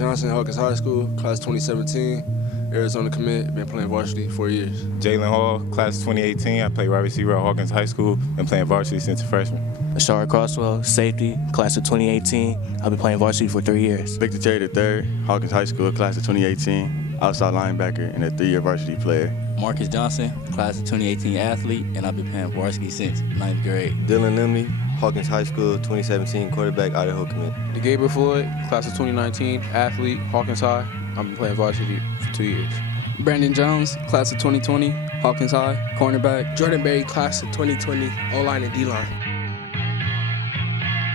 Johnson, Hawkins High School, class 2017, Arizona commit, been playing varsity 4 years. Jalen Hall, class 2018, I play wide receiver at Hawkins High School, been playing varsity since a freshman. Aashari Crosswell, safety, class of 2018, I've been playing varsity for 3 years. Victor Terry III, Hawkins High School, class of 2018, outside linebacker and a 3-year varsity player. Marcus Johnson, class of 2018 athlete, and I've been playing varsity since 9th grade. Lemle, Hawkins High School, 2017, quarterback, Idaho commit. Gabriel Floyd, class of 2019, athlete, Hawkins High. I've been playing varsity for 2 years. Brandon Jones, class of 2020, Hawkins High, cornerback. Jordan Berry, class of 2020, O-line and D-line.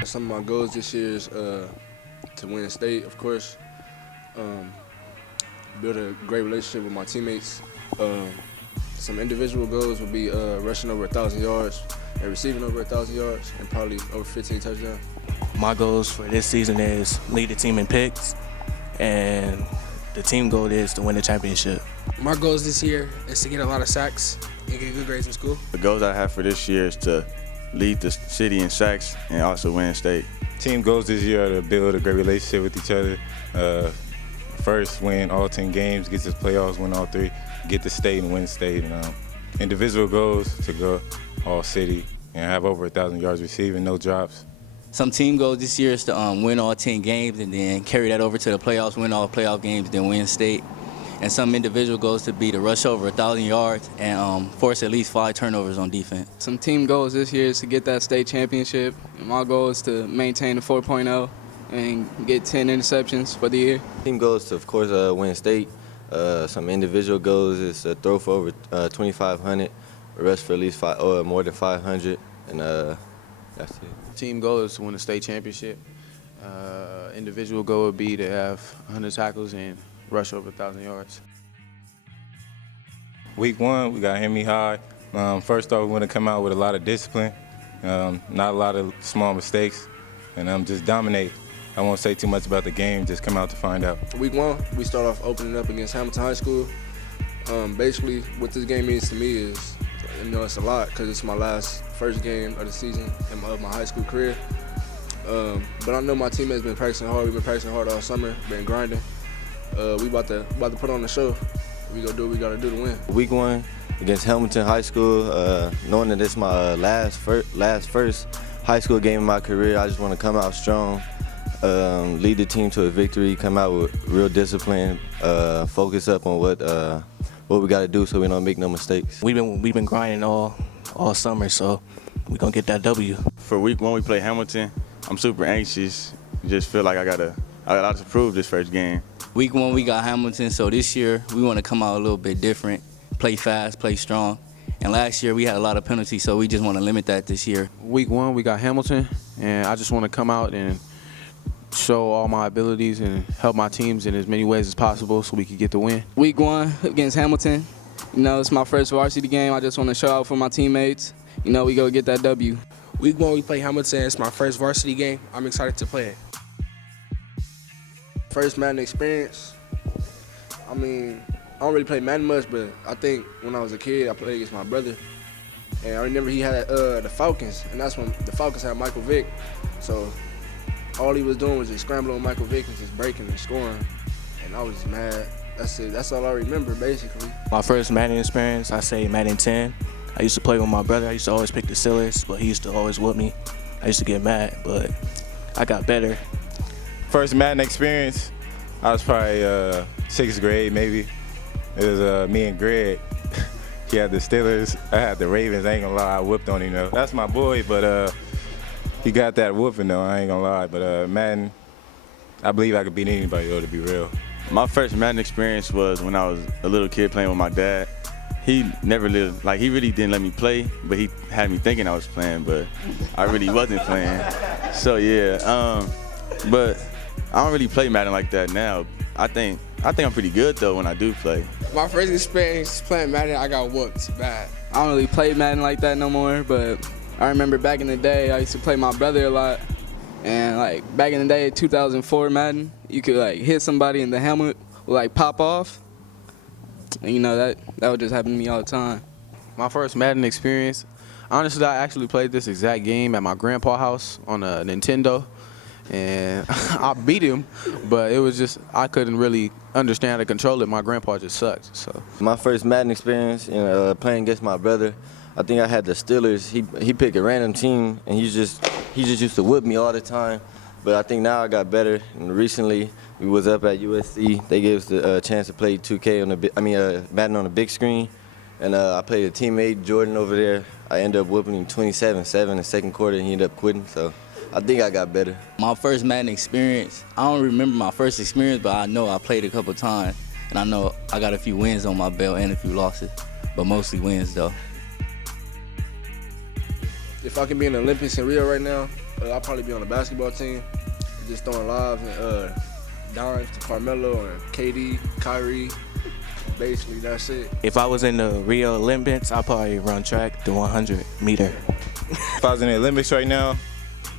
Some of my goals this year is to win state, of course. Build a great relationship with my teammates. Some individual goals would be rushing over 1,000 yards and receiving over 1,000 yards and probably over 15 touchdowns. My goals for this season is lead the team in picks, and the team goal is to win the championship. My goals this year is to get a lot of sacks and get good grades in school. The goals I have for this year is to lead the city in sacks and also win state. Team goals this year are to build a great relationship with each other. First, win all 10 games, get to the playoffs, win all 3, get to state and win state. And individual goals to go all city and have over 1,000 yards receiving, no drops. Some team goals this year is to win all 10 games and then carry that over to the playoffs, win all playoff games, then win state. And some individual goals to be to rush over 1,000 yards and force at least 5 turnovers on defense. Some team goals this year is to get that state championship. And my goal is to maintain the 4.0 and get 10 interceptions for the year. Team goals to, of course, win state. Some individual goals is to throw for over 2,500, rush for at least more than 500, and that's it. Team goal is to win the state championship. Individual goal would be to have 100 tackles and rush over 1,000 yards. Week 1, we got Hemi High. First off, we want to come out with a lot of discipline, not a lot of small mistakes, and just dominate. I won't say too much about the game, just come out to find out. Week 1, we start off opening up against Hamilton High School. Basically, what this game means to me is, it's a lot because it's my first game of the season of my high school career. But I know my teammates been practicing hard. We've been practicing hard all summer, been grinding. We about to put on the show. We gonna do what we gotta do to win. Week 1 against Hamilton High School, knowing that it's my first high school game in my career, I just want to come out strong, lead the team to a victory, come out with real discipline, focus up on what we got to do so we don't make no mistakes. We've been grinding all summer, so we're gonna get that W. For week 1, we play Hamilton. I'm super anxious. Just feel like I got a lot to prove this first game. Week 1, we got Hamilton, so this year we want to come out a little bit different, play fast, play strong. And last year we had a lot of penalties, so we just want to limit that this year. Week 1, we got Hamilton, and I just want to come out and show all my abilities and help my teams in as many ways as possible so we can get the win. Week 1 against Hamilton, it's my first varsity game. I just want to show out for my teammates. We go get that W. Week 1, we play Hamilton. It's my first varsity game. I'm excited to play it. First Madden experience, I don't really play Madden much, but I think when I was a kid, I played against my brother. And I remember he had the Falcons, and that's when the Falcons had Michael Vick. So all he was doing was just scrambling with Michael Vick and just breaking and scoring. And I was just mad. That's it. That's all I remember, basically. My first Madden experience, I say Madden 10. I used to play with my brother. I used to always pick the Steelers, but he used to always whoop me. I used to get mad, but I got better. First Madden experience, I was probably 6th grade maybe. It was me and Greg. He had the Steelers, I had the Ravens. I ain't gonna lie, I whooped on him though. That's my boy, but he got that whooping though, I ain't gonna lie. But Madden, I believe I could beat anybody though, to be real. My first Madden experience was when I was a little kid playing with my dad. He really didn't let me play, but he had me thinking I was playing, but I really wasn't playing. So yeah, but I don't really play Madden like that now. I think I'm pretty good though when I do play. My first experience playing Madden, I got whooped bad. I don't really play Madden like that no more, but I remember back in the day, I used to play my brother a lot. And back in the day, 2004 Madden, you could hit somebody and the helmet would pop off. And that would just happen to me all the time. My first Madden experience, honestly, I actually played this exact game at my grandpa's house on a Nintendo. and I beat him, but it was just I couldn't really understand or control it. My grandpa just sucked. So my first Madden experience, playing against my brother, I think I had the Steelers. He picked a random team, and he just used to whip me all the time. But I think now I got better. And recently, we was up at USC. They gave us the chance to play 2K on Madden on the big screen, and I played a teammate, Jordan, over there. I ended up whipping him 27-7 in the second quarter, and he ended up quitting. So I think I got better. My first Madden experience, I don't remember my first experience, but I know I played a couple times, and I know I got a few wins on my belt and a few losses, but mostly wins though. If I can be in the Olympics in Rio right now, I'll probably be on the basketball team, just throwing lives and dimes to Carmelo or KD, Kyrie. Basically, that's it. If I was in the Rio Olympics, I'd probably run track, the 100 meter. If I was in the Olympics right now,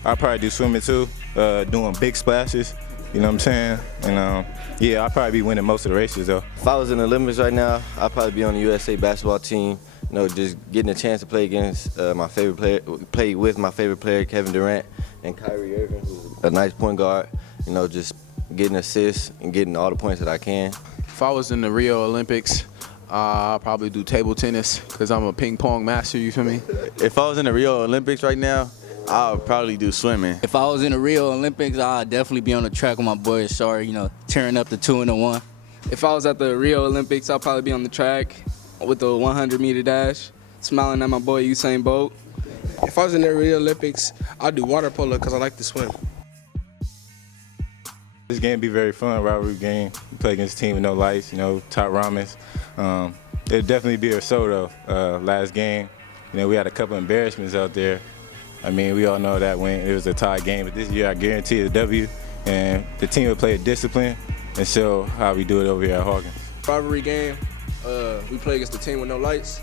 I'd probably do swimming too, doing big splashes. You know what I'm saying? And yeah, I'd probably be winning most of the races though. If I was in the Olympics right now, I'd probably be on the USA basketball team. Just getting a chance to play against my favorite player, play with my favorite player, Kevin Durant, and Kyrie Irving, who's a nice point guard. Just getting assists and getting all the points that I can. if I was in the Rio Olympics, I'll probably do table tennis because I'm a ping pong master, you feel me? If I was in the Rio Olympics right now, I would probably do swimming. If I was in the Rio Olympics, I'd definitely be on the track with my boy Aashari, tearing up the 2 and the 1. If I was at the Rio Olympics, I'd probably be on the track with the 100-meter dash, smiling at my boy Usain Bolt. If I was in the Rio Olympics, I'd do water polo because I like to swim. This game be very fun, rivalry game. We play against a team with no lights, top ramens. It'll definitely be a show though. Last game, we had a couple embarrassments out there. I mean, we all know that when it was a tie game, but this year I guarantee a W, and the team will play a discipline and show how we do it over here at Hawkins. Rivalry game, we play against the team with no lights.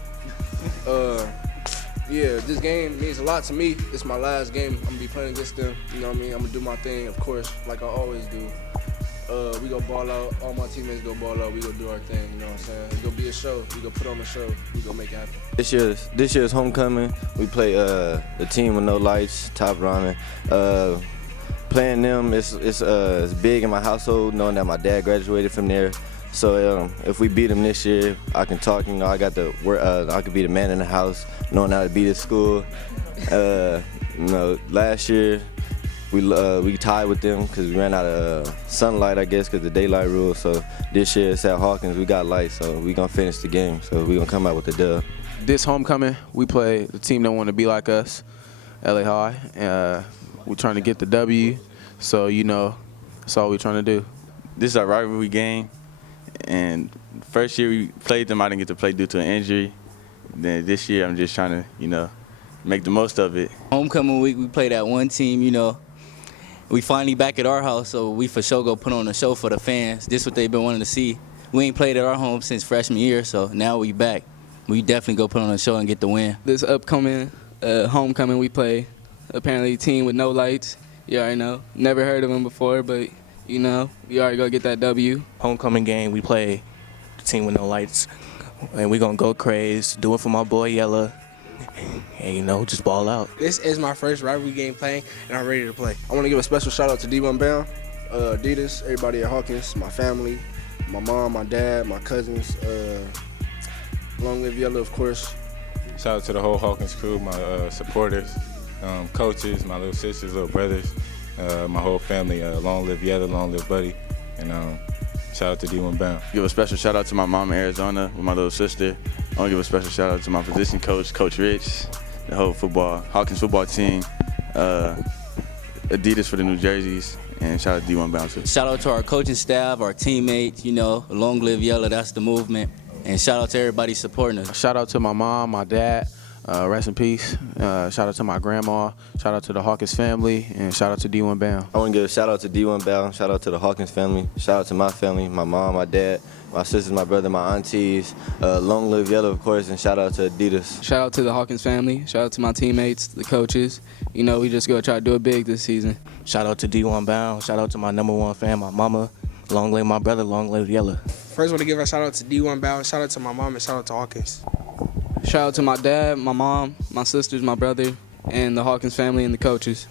Yeah, this game means a lot to me. It's my last game. I'm gonna be playing against them. You know what I mean? I'm gonna do my thing, of course, like I always do. We go ball out. All my teammates go ball out. We go do our thing. You know what I'm saying? It's gonna be a show. We gonna put on a show. We gonna make it happen. This year's homecoming. We play the team with no lights, top ramen. Playing them is big in my household, knowing that my dad graduated from there. So if we beat them this year, I can talk. I got the I could be the man in the house, knowing how to beat at school. Last year we tied with them because we ran out of sunlight, I guess, because the daylight rule. So this year it's at Hawkins. We got light, so we gonna finish the game. So we gonna come out with the dub. This homecoming, we play the team that want to be like us, LA High. We're trying to get the W. So that's all we're trying to do. This is our rivalry game. And first year we played them, I didn't get to play due to an injury. Then this year I'm just trying to, make the most of it. Homecoming week, we played at one team, We finally back at our house, so we for sure go put on a show for the fans. This is what they've been wanting to see. We ain't played at our home since freshman year, so now we back. We definitely go put on a show and get the win. This upcoming homecoming, we play apparently a team with no lights. You already know. Never heard of them before, but we already go get that W. Homecoming game, we play the team with no lights, and we gonna go crazy, do it for my boy Yella, and just ball out. This is my first rivalry game playing, and I'm ready to play. I want to give a special shout out to D1 Bound, Adidas, everybody at Hawkins, my family, my mom, my dad, my cousins. Long live Yella, of course. Shout out to the whole Hawkins crew, my supporters, coaches, my little sisters, little brothers, my whole family. Long live Yella, long live Buddy, and shout out to D1 Bound. Give a special shout out to my mom in Arizona with my little sister. I want to give a special shout out to my position coach, Coach Rich, the whole Hawkins football team, Adidas for the New Jerseys, and shout out to D1 Bound too. Shout out to our coaching staff, our teammates, long live Yella, that's the movement. And shout out to everybody supporting us. Shout out to my mom, my dad, rest in peace. Shout out to my grandma, shout out to the Hawkins family, and shout out to D1 Bound. I want to give a shout out to D1 Bound, shout out to the Hawkins family, shout out to my family, my mom, my dad, my sisters, my brother, my aunties. Long live Yellow, of course, and shout out to Adidas. Shout out to the Hawkins family, shout out to my teammates, the coaches. We just go try to do it big this season. Shout out to D1 Bound, shout out to my #1 fan, my mama. Long live my brother, long live Yella. First, I want to give a shout out to D1 Bound, shout out to my mom, and shout out to Hawkins. Shout out to my dad, my mom, my sisters, my brother, and the Hawkins family and the coaches.